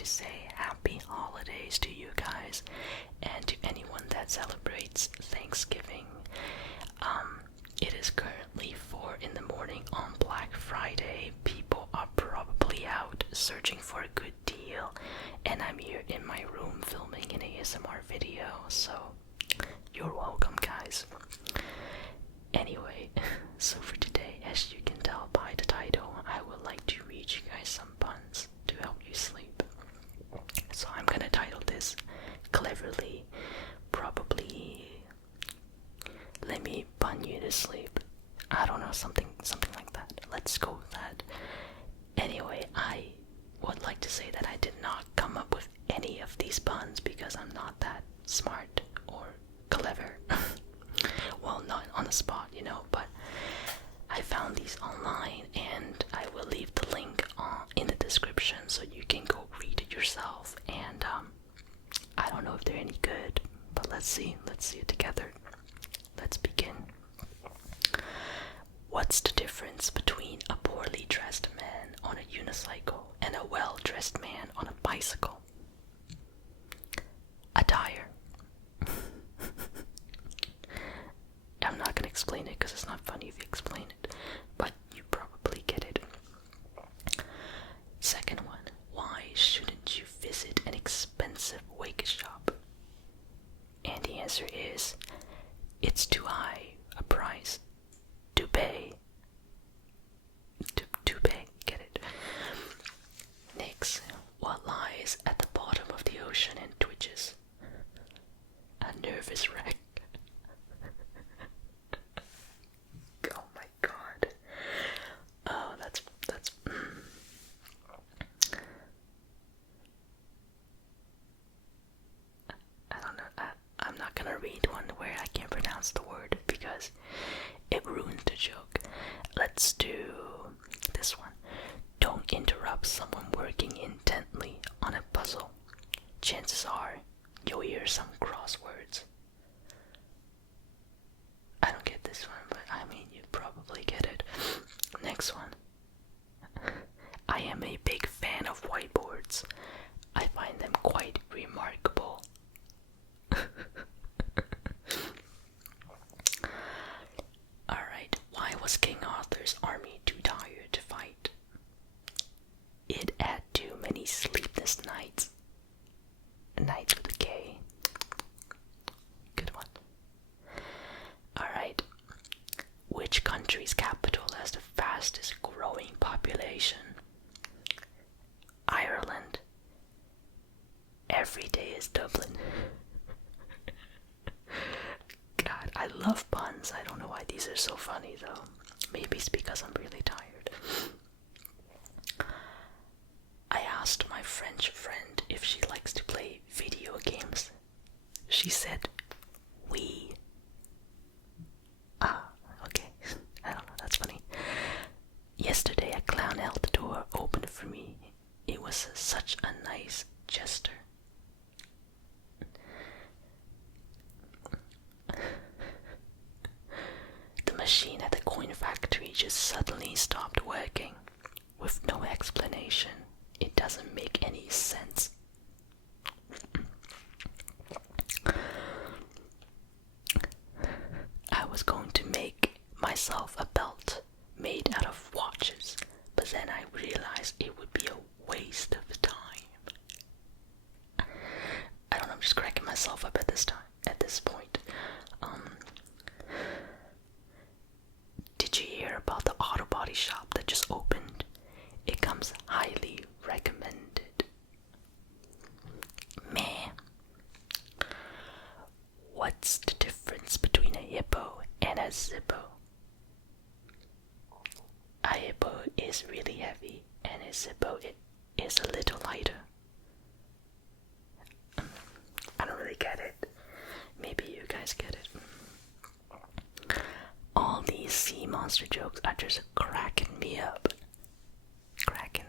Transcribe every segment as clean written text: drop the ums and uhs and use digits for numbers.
to say happy holidays to you guys and to anyone that celebrates Thanksgiving. It is currently 4 in the morning on Black Friday. People are probably out searching for a good deal, and I'm here in my room filming an ASMR video, so you're welcome, guys. Anyway, so for today, as you can tell by the title, I would like to read you guys some puns to help you sleep. So I'm gonna title this cleverly, probably "Let me pun you to sleep." I don't know, something like that. Let's go with that. Anyway, I would like to say that I did not come up with any of these puns because I'm not that smart or clever. Well, not on the spot, but I found these online, and I will leave the link in the description so you can go read it yourself. And I don't know if they're any good, but let's see it together. Let's begin. What's the difference between a poorly dressed man on a unicycle and a well-dressed man on a bicycle? A tire. I'm not gonna explain it because it's not funny if you explain it, but you probably get it. Second one, why shouldn't you visit an expensive wig shop? And the answer is, it's too high a price to pay. To pay, get it? Next, what lies at the bottom of the ocean and twitches? A nervous wreck. Oh my god. Oh, that's I don't know. I'm not gonna read one where I can't pronounce the word because it ruins the joke. Let's do this one. Don't interrupt someone working intently on a puzzle. Chances are you'll hear some crosswords. I don't get this one, but I mean, you probably get it. Next one. I am a big fan of whiteboards. I find them quite remarkable. Alright, why was King Arthur's army too tired to fight? It had too many sleepless nights. Nights with a K. Good one. Alright, which country's capital has the fastest growing population? Ireland. Every day is Dublin. God, I love puns. I don't know why these are so funny though. Maybe it's because I'm really tired. I asked my French friend if she likes to play video games. She said, "Oui." Ah, okay. I don't know, that's funny. Yesterday a clown held the door open for me. It was such a nice gesture. The machine at the coin factory just suddenly stopped working, with no explanation. It doesn't make any sense. I was going to make myself a belt made out of watches, but then I realized it would be a waste of time. I don't know, I'm just cracking myself up at this point. Did you hear about the auto body shop that just opened? It comes highly recommended. Meh. What's the difference between a hippo and a zippo? A hippo is really heavy and a zippo is a little lighter. I don't really get it. Maybe you guys get it. All these sea monster jokes are just cracking me up. Cracking.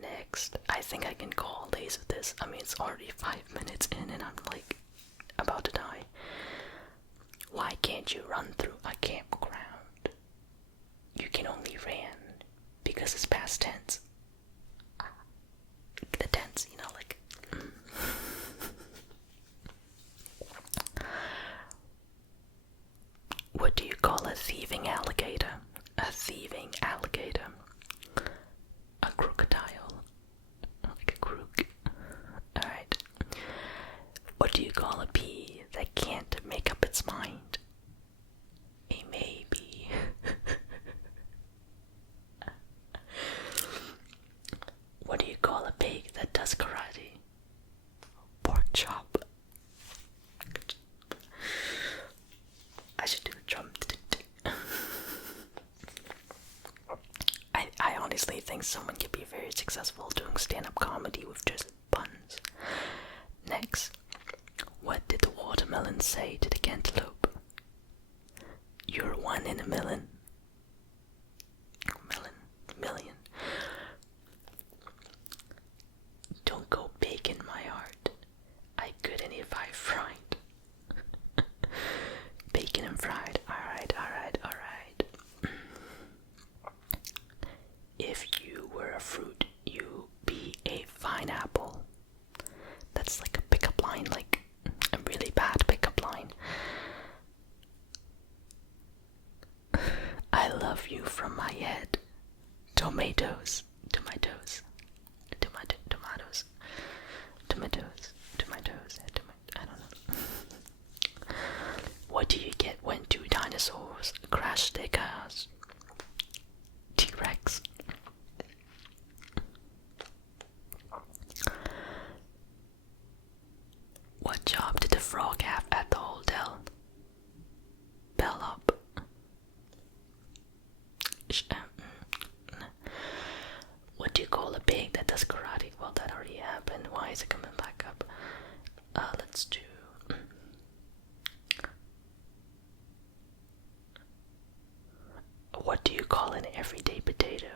Next, I think I can call days with this. I mean, it's already 5 minutes in and I'm like about to die. Why can't you run through a campground? You can only ran because it's past tense. say to the cantaloupe, "You're one in a million." Million. Don't go big in my heart. I couldn't if I fried. Bacon and fried. Alright. If you were a fruit, you be a pineapple. That's like a pickup line, like a really bad pickup line. I love you from my head. Tomatoes. I don't know. What do you get when two dinosaurs crash their cars? T-Rex. What job did the frog have at the hotel? Bellhop. What do you call a pig that does karate? Well, that already happened. Why is it coming back up? Let's do... What do you call an everyday potato?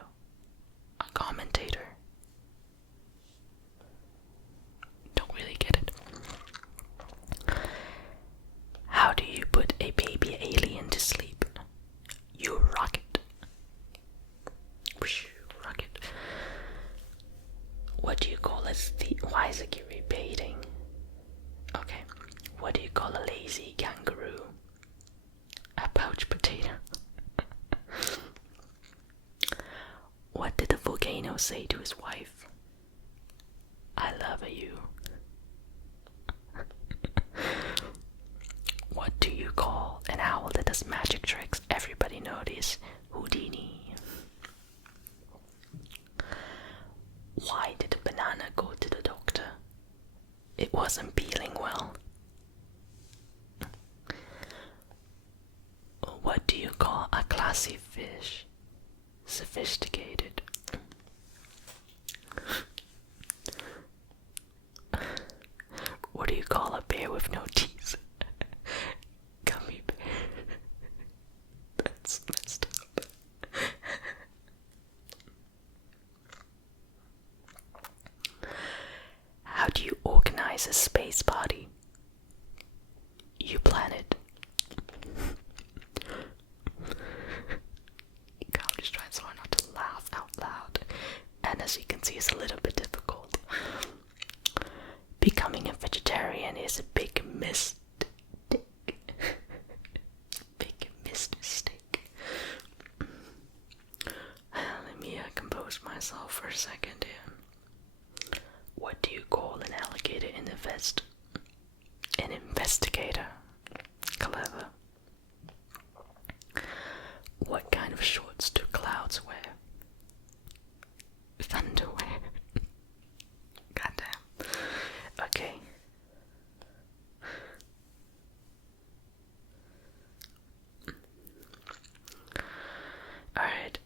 A commentator. Don't really get it. How do you put a baby alien to sleep? You rocket. Rocket. What do you call a why is it keep repeating? Okay. What do you call a lazy kangaroo? A pouch potato. What did the volcano say to his wife? I love you. What do you call an owl that does magic tricks? Everybody knows Houdini. Why did the banana go to the doctor? It wasn't peeling well. What do you call a classy fish? Sophisticated. What do you call a bear with no teeth? Gummy bear. That's messed up. How do you organize a space party? You plan it. I'm just trying so hard not to laugh out loud. And as you can see, it's a little bit difficult. Becoming a vegetarian is a big mistake. Big mistake. Let me compose myself for a second here. What do you call an alligator in the vest? An investigator. Clever. What kind of shorts do clouds wear? Thunderwear. Goddamn. Okay. Alright.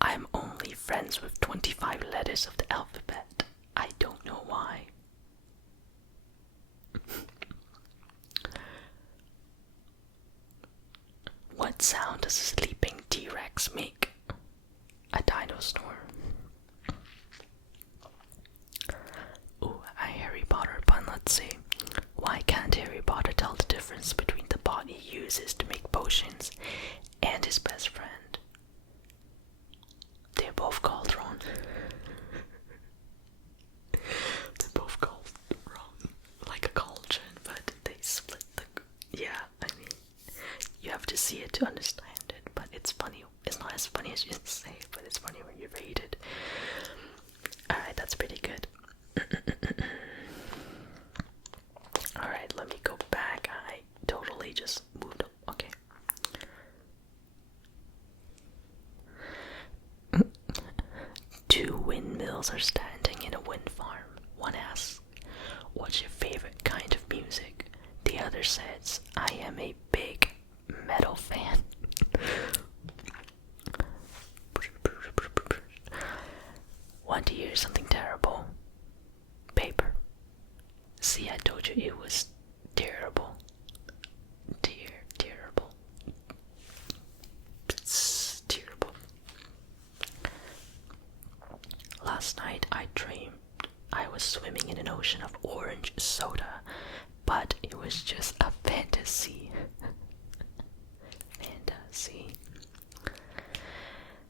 I'm only friends with 25 letters of the alphabet. I don't know why. What sound does a sleeping T-Rex make? A dino snore. Ooh, a Harry Potter pun, let's see. Why can't Harry Potter tell the difference between the pot he uses to make potions and his best friend? They're both called Ron. They're both called Ron. Like a cauldron, but they split the... Yeah, I mean, you have to see it to understand it, but it's funny. It's not as funny as you say, but it's funny when you read it. Alright, that's pretty good. Alright, let me go back. I totally just moved up. Okay. Two windmills are standing in a wind farm. One asks, "What's your favorite kind of music?" The other says, "I am a big metal fan." Want to hear something terrible? Paper. See, I told you it was terrible. was swimming in an ocean of orange soda, but it was just a fantasy. Fantasy.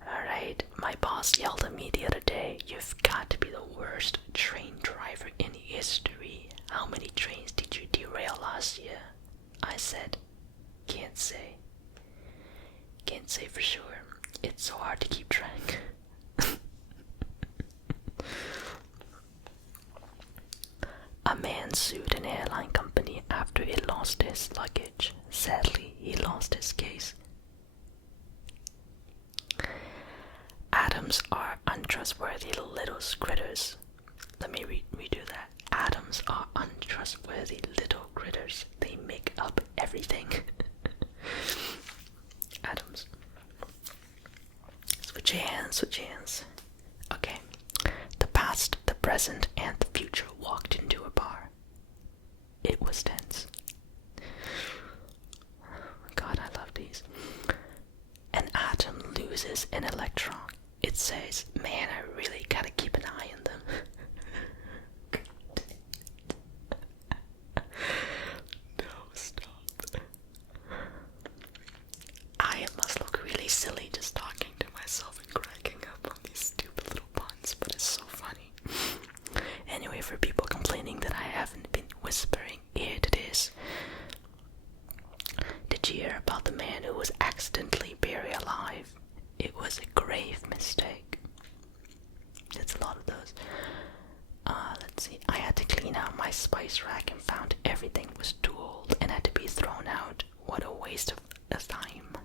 Alright, my boss yelled at me the other day, "You've got to be the worst train driver in history. How many trains did you derail last year?" I said, "Can't say. Can't say for sure. It's so hard to keep track." A man sued an airline company after he lost his luggage. Sadly, he lost his case. Atoms are untrustworthy little critters. Let me redo that. Atoms are untrustworthy little critters. They make up everything. Atoms. Switch hands, switch hands. Okay. The past, the present, and the future walked into a bar. It was tense. God, I love these. An atom loses an electron. It says, "Man, I really gotta keep an eye on them." No, stop. I must look really silly just talking to myself and cracking up on these stupid little puns, but it's so funny. Anyway, for people complaining that I haven't been whispering, here it is. Did you hear about the man who was accidentally buried alive? It was a grave mistake. That's a lot of those. Let's see. I had to clean out my spice rack and found everything was too old and had to be thrown out. What a waste of time.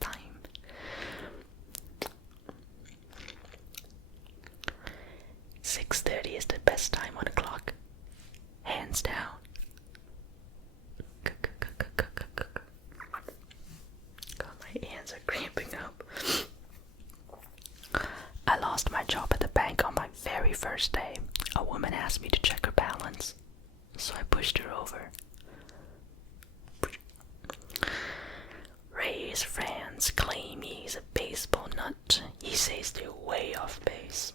Time. 6:30 is the best time on the clock. Hands down. God, my hands are cramping up. I lost my job at the bank on my very first day. A woman asked me to check her balance, so I pushed her over. Ray's friends claim he's a baseball nut. He says they're way off base.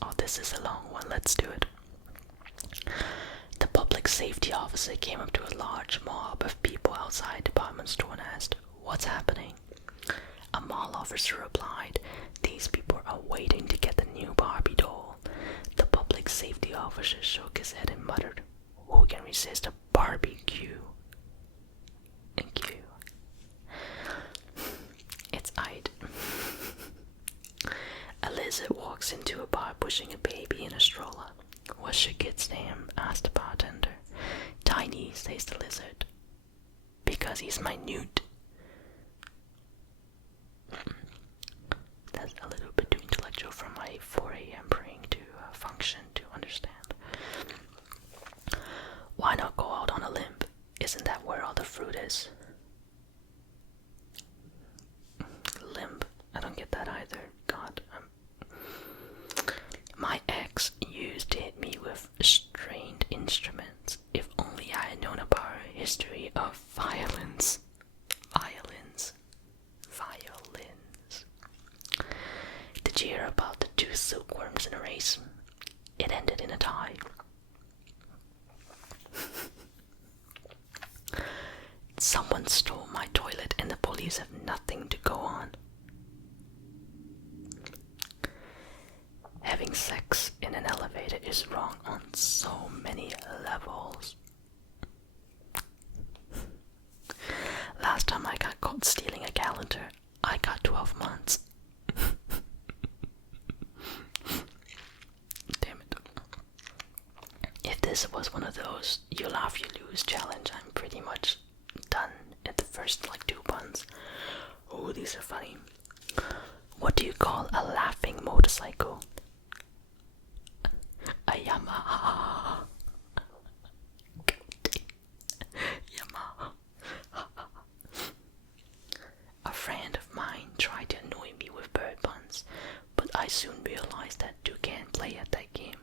Oh, this is a long one. Let's do it. The public safety officer came up to a large mob of people outside a department store and asked, "What's happening?" A mall officer replied, "These people are waiting to get the new Barbie doll." The public safety officer shook his head and muttered, "Who can resist a barbecue?" And Q. It's Ide. A lizard walks into a bar pushing a baby in a stroller. "What's your kid's name?" asked the bartender. "Tiny," says the lizard. "Because he's minute." That's a little bit too intellectual for my 4 a.m. brain to function to understand. Why not go out on a limb? Isn't that where all the fruit is? Limb. I don't get that either. God. My ex used to hit me with stringed instruments. If only I had known about her history of violins. Violins. Violins. Did you hear about the 2 silkworms in a race? It ended in a tie. Someone stole my toilet and the police have nothing to go on. Having sex in an elevator is wrong on so many levels. Last time I got caught stealing a calendar, I got 12 months. Damn it. If this was one of those you laugh you lose challenge, I'm pretty much done at the first 2 puns. Oh, these are funny. What do you call a laughing motorcycle? A Yamaha. Yamaha. A friend of mine tried to annoy me with bird puns, but I soon realized that you can't play at that game.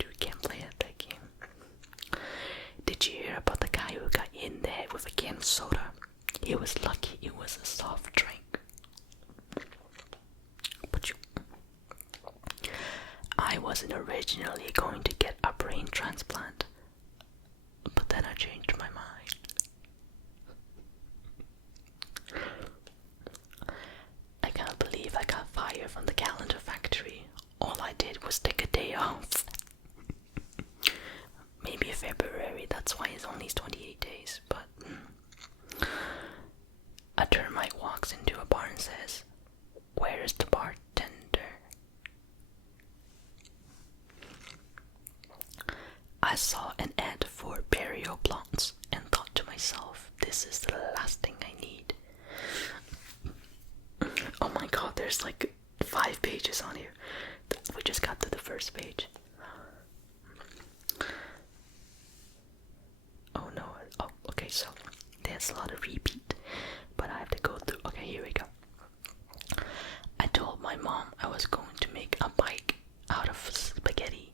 You can't play at that game. Did you hear about the guy who got hit in the head with a can of soda? He was lucky it was a soft drink. wasn't originally going to get a brain transplant, but then I changed my mind. I can't believe I got fired from the calendar factory. All I did was take a day off. Maybe February, that's why it's only 28 days, but a termite walks into a bar and says, "Where is the bartender?" I saw an ad for burial plots and thought to myself, this is the last thing I need. Oh my god, there's like 5 pages on here. We just got to the first page. Oh no, oh, okay, so there's a lot of repeat, but I have to go through. Okay, here we go. I told my mom I was going to make a bike out of spaghetti.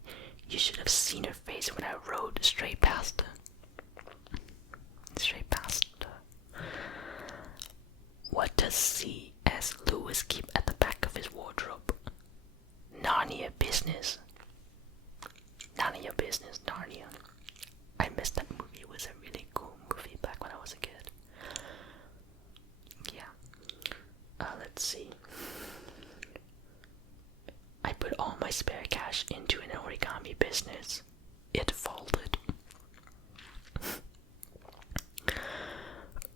You should have seen her face when I rode straight past her. Straight past her. What does C.S. Lewis keep at the back of his wardrobe? Narnia business. Narnia business, Narnia. I missed that movie. It was a really cool movie back when I was a kid. Yeah. Let's see. I put all my spare cash into an origami business. It folded.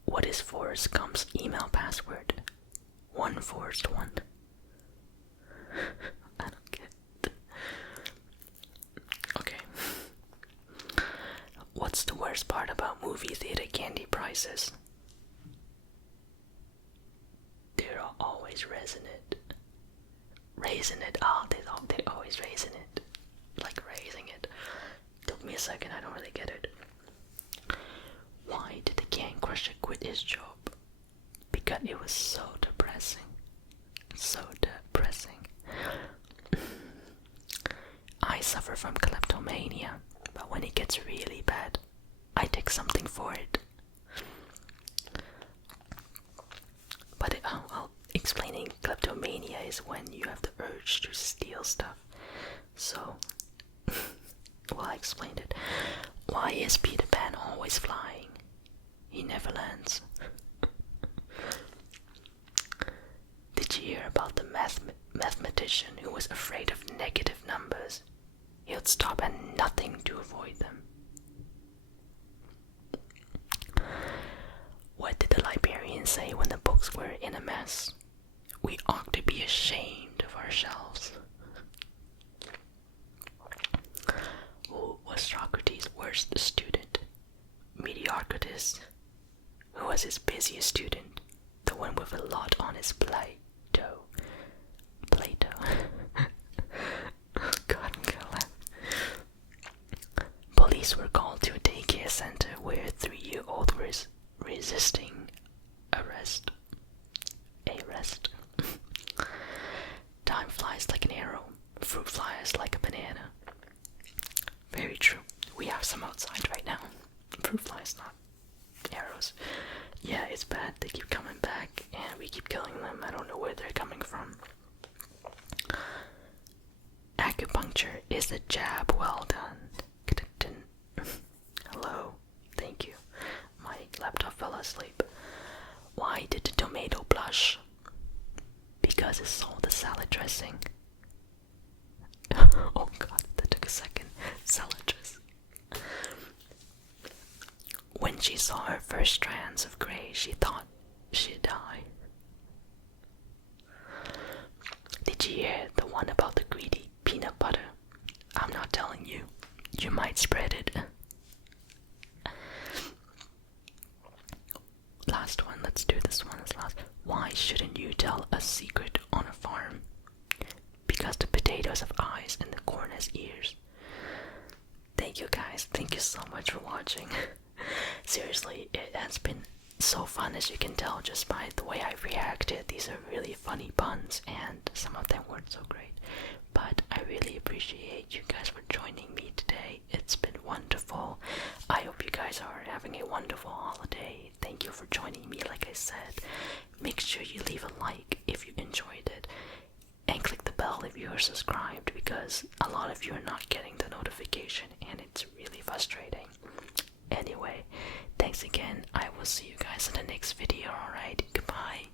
What is Forrest Gump's email password? 1Forrest1. I don't get it. Okay. What's the worst part about movie theater candy prices? They're always resonant. Raising it. They're always raising it. Like raising it. Took me a second, I don't really get it. Why did the Can Crusher quit his job? Because it was so depressing. So depressing. I suffer from kleptomania, but when it gets really bad, I take something for it. But explaining kleptomania is when you have the urge to steal stuff. So, well, I explained it. Why is Peter Pan always flying? He never lands. Did you hear about the mathematician who was afraid of negative numbers? He would stop at nothing to avoid them. What did the librarian say when the books were in a mess? We ought to be ashamed of ourselves. Who was Socrates' worst student? Mediocritus. Who was his busiest student? The one with a lot on his plate. Plato. God, I'm gonna laugh. Police were called to a daycare center where a 3-year-old was resisting arrest. Time flies like an arrow. Fruit flies like a banana. Very true. We have some outside right now. Fruit flies, not arrows. Yeah, it's bad. They keep coming back and we keep killing them. I don't know where they're coming from. Acupuncture is a jab well done. Hello. Thank you. My laptop fell asleep. Why did the tomato blush? Because it saw the salad dressing. Oh god, that took a second. Salad dressing. When she saw her first strands of gray, she thought she'd die. Did you hear the one about the greedy peanut butter? I'm not telling you. You might spread it. Last one, let's do this one as last. Why shouldn't you tell a secret on a farm? Because the potatoes have eyes and the corn has ears. Thank you guys, thank you so much for watching. Seriously, it has been so fun, as you can tell just by the way I've reacted. These are really funny puns and some of them weren't so great. But I really appreciate you guys for joining me today. It's been wonderful. I hope you guys are having a wonderful holiday. Thank you for joining me, like I said. Make sure you leave a like if you enjoyed it. And click the bell if you are subscribed, because a lot of you are not getting the notification and it's really frustrating. Anyway, thanks again. I will see you guys in the next video. Alright, goodbye.